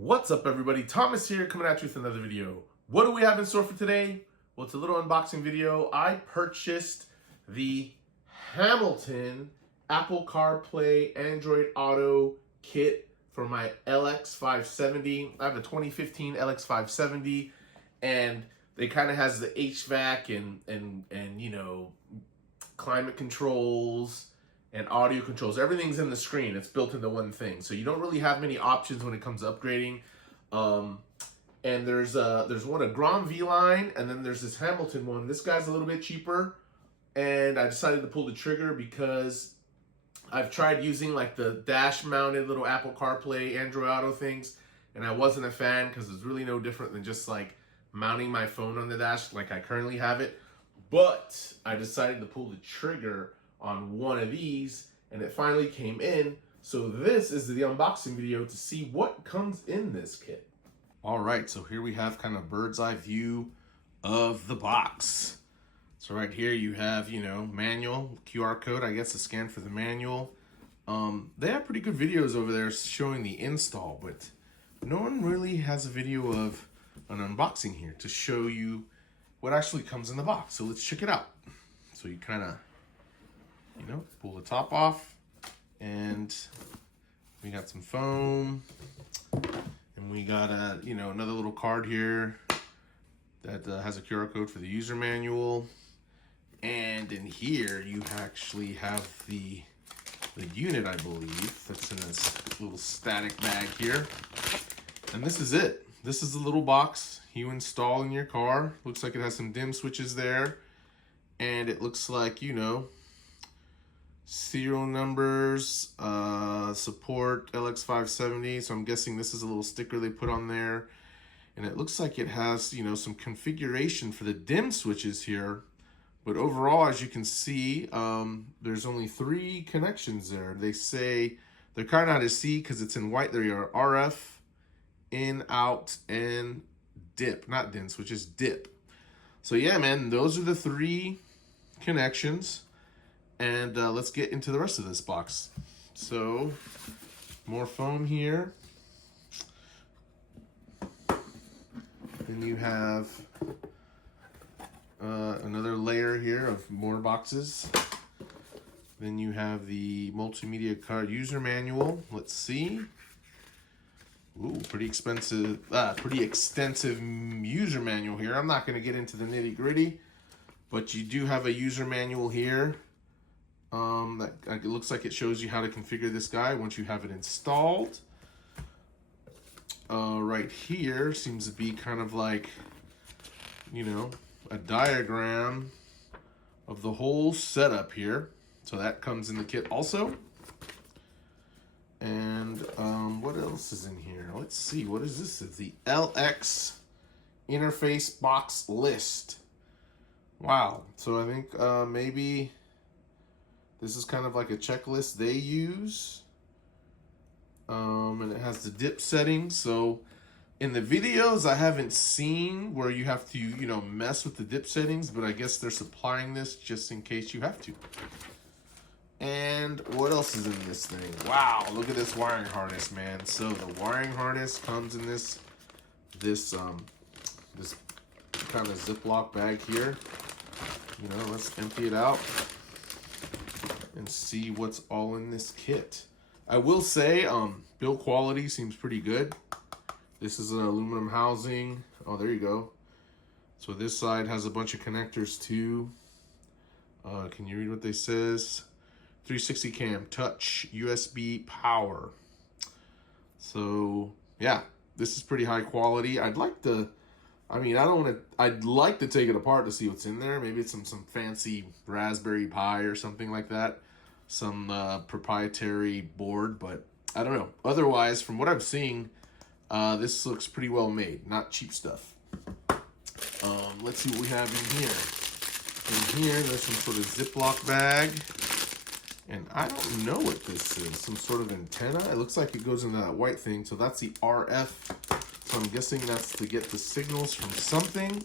What's up, everybody? Thomas here, coming at you with another video. What do we have in store for today? Well, it's a little unboxing video. I purchased the Hamilton Apple CarPlay Android Auto kit for my LX570. I have a 2015 LX570, and it kind of has the HVAC and you know, climate controls and audio controls. Everything's in the screen. It's built into one thing, so you don't really have many options when it comes to upgrading. And there's one, a Grand V line, and then there's this Hamilton one. This guy's a little bit cheaper, and I decided to pull the trigger because I've tried using like the dash mounted little Apple CarPlay Android Auto things, and I wasn't a fan because it's really no different than just like mounting my phone on the dash like I currently have it. But I decided to pull the trigger on one of these, and it finally came in. So this is the unboxing video to see what comes in this kit. All right, so here we have kind of bird's eye view of the box. So right here you have, you know, manual, QR code, I guess, to scan for the manual. They have pretty good videos over there showing the install, but no one really has a video of an unboxing here to show you what actually comes in the box. So let's check it out. So you kind of, you know, pull the top off, and we got some foam, and we got a, you know, another little card here that has a QR code for the user manual. And in here you actually have the unit, I believe, that's in this little static bag here. And this is it. This is the little box you install in your car. Looks like it has some dim switches there, and it looks like, you know, serial numbers, support LX570. So I'm guessing this is a little sticker they put on there. And it looks like it has, you know, some configuration for the dim switches here. But overall, as you can see, there's only 3 connections there. They say they're kind of hard to see because it's in white. There you are, RF, in, out, and dip. Not dim switches, dip. So yeah, man, those are the 3 connections. And let's get into the rest of this box. So, more foam here. Then you have another layer here of more boxes. Then you have the multimedia card user manual. Let's see. Ooh, pretty expensive, pretty extensive user manual here. I'm not going to get into the nitty gritty, but you do have a user manual here. It looks like it shows you how to configure this guy once you have it installed. Right here seems to be kind of like, you know, a diagram of the whole setup here. So that comes in the kit also. And what else is in here? Let's see, what is this? It's the LX interface box list. Wow. So I think maybe this is kind of like a checklist they use. And it has the dip settings. So in the videos, I haven't seen where you have to, you know, mess with the dip settings, but I guess they're supplying this just in case you have to. And what else is in this thing? Wow, look at this wiring harness, man. So the wiring harness comes in this kind of Ziploc bag here. You know, let's empty it out and see what's all in this kit. I will say, build quality seems pretty good. This is an aluminum housing. Oh, there you go. So this side has a bunch of connectors too. Can you read what they says? 360 cam, touch, USB, power. So yeah, this is pretty high quality. I'd like to take it apart to see what's in there. Maybe it's some fancy Raspberry Pi or something like that. Some proprietary board, but I don't know. Otherwise, from what I'm seeing, this looks pretty well made, not cheap stuff. Let's see what we have in here. In here, there's some sort of Ziploc bag, and I don't know what this is. Some sort of antenna. It looks like it goes into that white thing, so that's the RF. So I'm guessing that's to get the signals from something.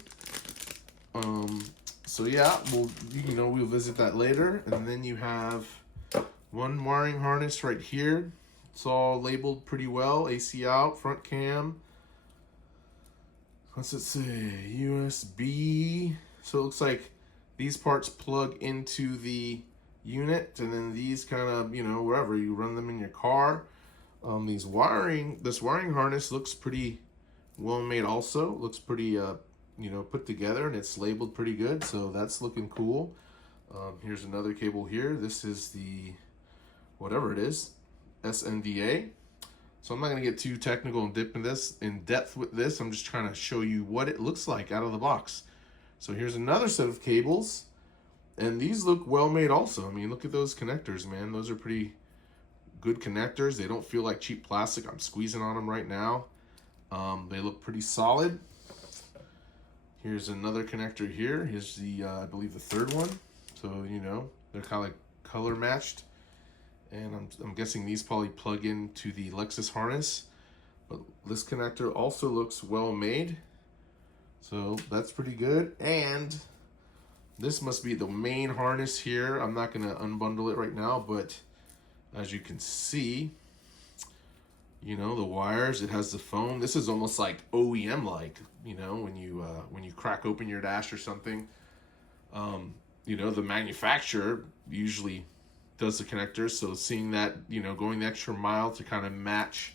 So yeah, we'll visit that later. And then you have one wiring harness right here It's all labeled pretty well. AC out, front cam. What's it say? USB. So it looks like these parts plug into the unit, and then these kind of, you know, wherever you run them in your car. This wiring harness looks pretty well made also. Looks pretty, you know, put together, and it's labeled pretty good, so that's looking cool. Here's another cable here. This is the, whatever it is, SNDA. So I'm not going to get too technical and dip in depth with this. I'm just trying to show you what it looks like out of the box. So here's another set of cables, and these look well made also. I mean, look at those connectors, man. Those are pretty good connectors. They don't feel like cheap plastic. I'm squeezing on them right now. They look pretty solid. Here's another connector here. Here's the, I believe the third one. So, you know, they're kind of like color matched. And I'm guessing these probably plug into the Lexus harness. But this connector also looks well made. So that's pretty good. And this must be the main harness here. I'm not going to unbundle it right now, but as you can see, you know, the wires, it has the foam. This is almost like OEM like, you know, when you crack open your dash or something. You know, the manufacturer usually does the connectors, so seeing that, you know, going the extra mile to kind of match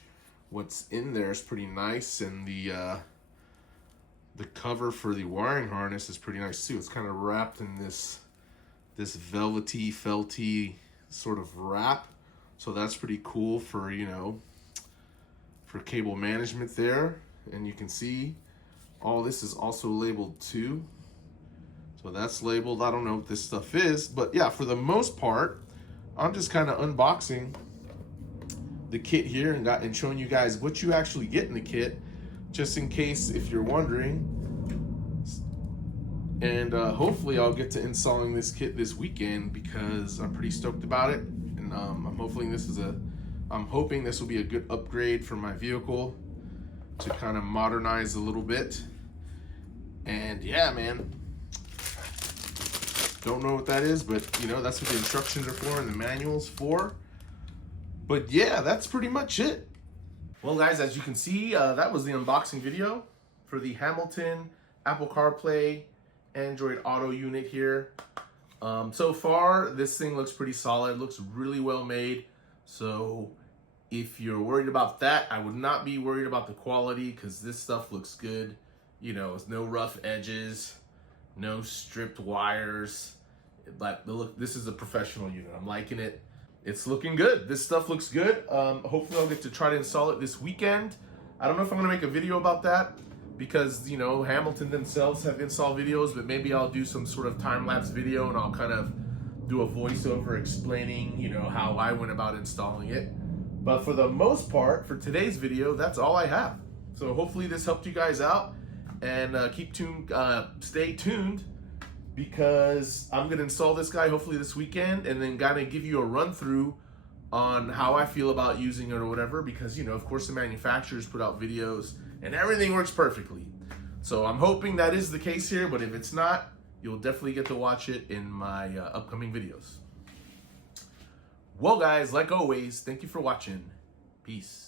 what's in there is pretty nice. And the cover for the wiring harness is pretty nice too. It's kind of wrapped in this velvety, felty sort of wrap, so that's pretty cool for, you know, for cable management there. And you can see all this is also labeled too. So that's labeled. I don't know what this stuff is, but yeah, for the most part, I'm just kind of unboxing the kit here and showing you guys what you actually get in the kit, just in case if you're wondering. And hopefully I'll get to installing this kit this weekend because I'm pretty stoked about it. And I'm hoping this will be a good upgrade for my vehicle to kind of modernize a little bit. And yeah, man. Don't know what that is, but you know, that's what the instructions are for and the manual's for. But yeah, that's pretty much it. Well guys, as you can see, that was the unboxing video for the Hamilton Apple CarPlay Android Auto unit here. So far, this thing looks pretty solid, looks really well made. So if you're worried about that, I would not be worried about the quality, because this stuff looks good. You know, it's no rough edges, no stripped wires. But look, this is a professional unit. I'm liking it. It's looking good. This stuff looks good. Hopefully I'll get to try to install it this weekend. I don't know if I'm gonna make a video about that because, you know, Hamilton themselves have install videos, but maybe I'll do some sort of time-lapse video and I'll kind of do a voiceover explaining, you know, how I went about installing it. But for the most part, for today's video, that's all I have. So hopefully this helped you guys out, and stay tuned, because I'm gonna install this guy hopefully this weekend, and then gotta give you a run through on how I feel about using it or whatever, because, you know, of course the manufacturers put out videos and everything works perfectly. So I'm hoping that is the case here, but if it's not, you'll definitely get to watch it in my upcoming videos. Well guys, like always, thank you for watching. Peace.